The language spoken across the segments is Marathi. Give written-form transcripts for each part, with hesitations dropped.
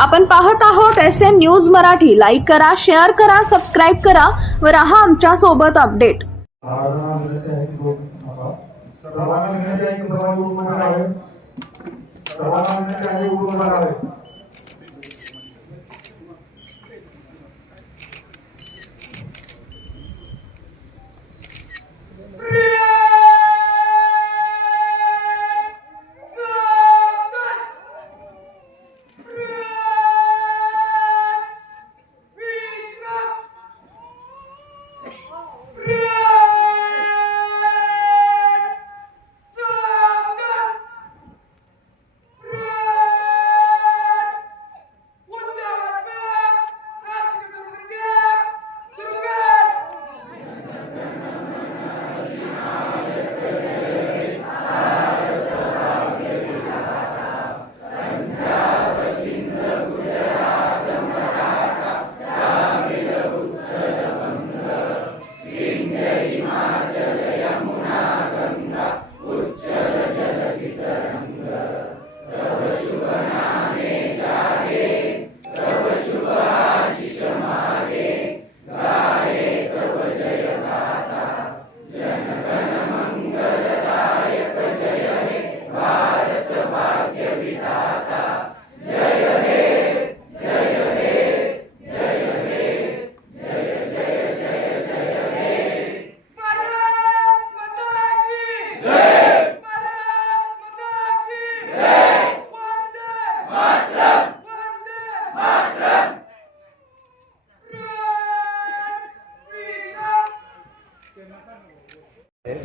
आपण पाहत आहोत SN न्यूज मराठी। लाईक करा, शेअर करा, सबस्क्राइब करा व रहा आमच्या सोबत अपडेट।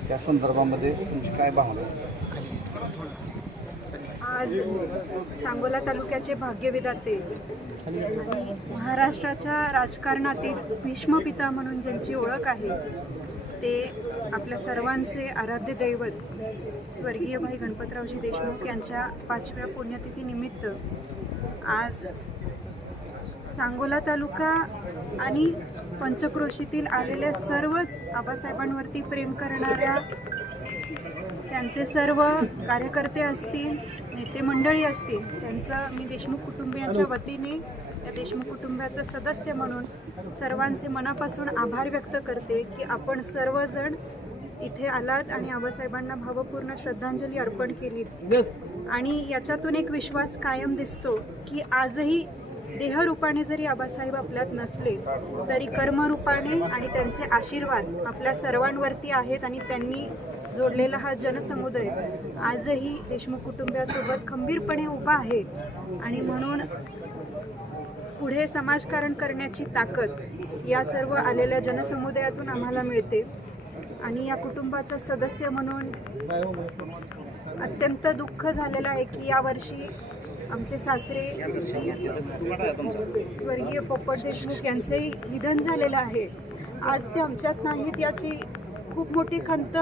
त्या संदर्भामध्ये तुमची काय भावना? आज सांगोला तालुक्याचे भाग्यविधाते आणि महाराष्ट्राच्या राजकारणातील भीष्मपिता म्हणून ज्यांची ओळख आहे ते आपल्या सर्वांचे आराध्य दैवत स्वर्गीय भाई गणपतरावजी देशमुख यांच्या 5व्या पुण्यतिथीनिमित्त आज सांगोला तालुका आणि पंचक्रोशीतील आलेल्या सर्वच आबासाहेबांवरती प्रेम करणाऱ्या त्यांचे सर्व कार्यकर्ते असतील, नेते मंडळी असतील, त्यांचं मी देशमुख कुटुंबियांच्या वतीने या देशमुख कुटुंबाचं सदस्य म्हणून सर्वांचे मनापासून आभार व्यक्त करते की आपण सर्वजण इथे आलात आणि आबासाहेबांना भावपूर्ण श्रद्धांजली अर्पण केली। आणि याच्यातून एक विश्वास कायम दिसतो की आजही देहरूपाने जरी आबासाहेब आपल्यात नसले तरी कर्मरूपाने आणि त्यांचे आशीर्वाद आपल्या सर्वांवरती आहेत आणि त्यांनी जोडलेला हा जनसमुदाय आजही देशमुख कुटुंबासोबत खंबीरपणे उभा आहे। आणि म्हणून पुढे समाजकारण करण्याची ताकद या सर्व आलेल्या जनसमुदायातून आम्हाला मिळते। आणि या कुटुंबाचा सदस्य म्हणून अत्यंत दुःख झालेलं आहे की यावर्षी आमचे सासरे स्वर्गीय पोपट देशमुख यांचेही निधन झालेलं आहे। आज ते आमच्यात नाहीत याची खूप मोठी खंत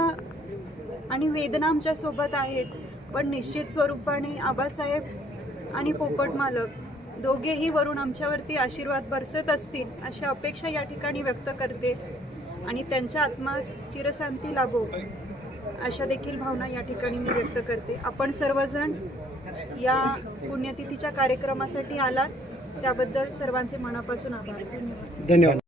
आणि वेदना आमच्यासोबत आहेत, पण निश्चित स्वरूपाने आबासाहेब आणि पोपट मालक दोघेही वरून आमच्यावरती आशीर्वाद बरसत असतील अशा अपेक्षा या ठिकाणी व्यक्त करते आणि त्यांच्या आत्मास चिरशांती लाभो अशा देखील भावना या ठिकाणी मी व्यक्त करते। आपण सर्वजण या पुण्यतिथीच्या कार्यक्रमासाठी आलात त्याबद्दल सर्वांचे मनापासून आभार। धन्यवाद।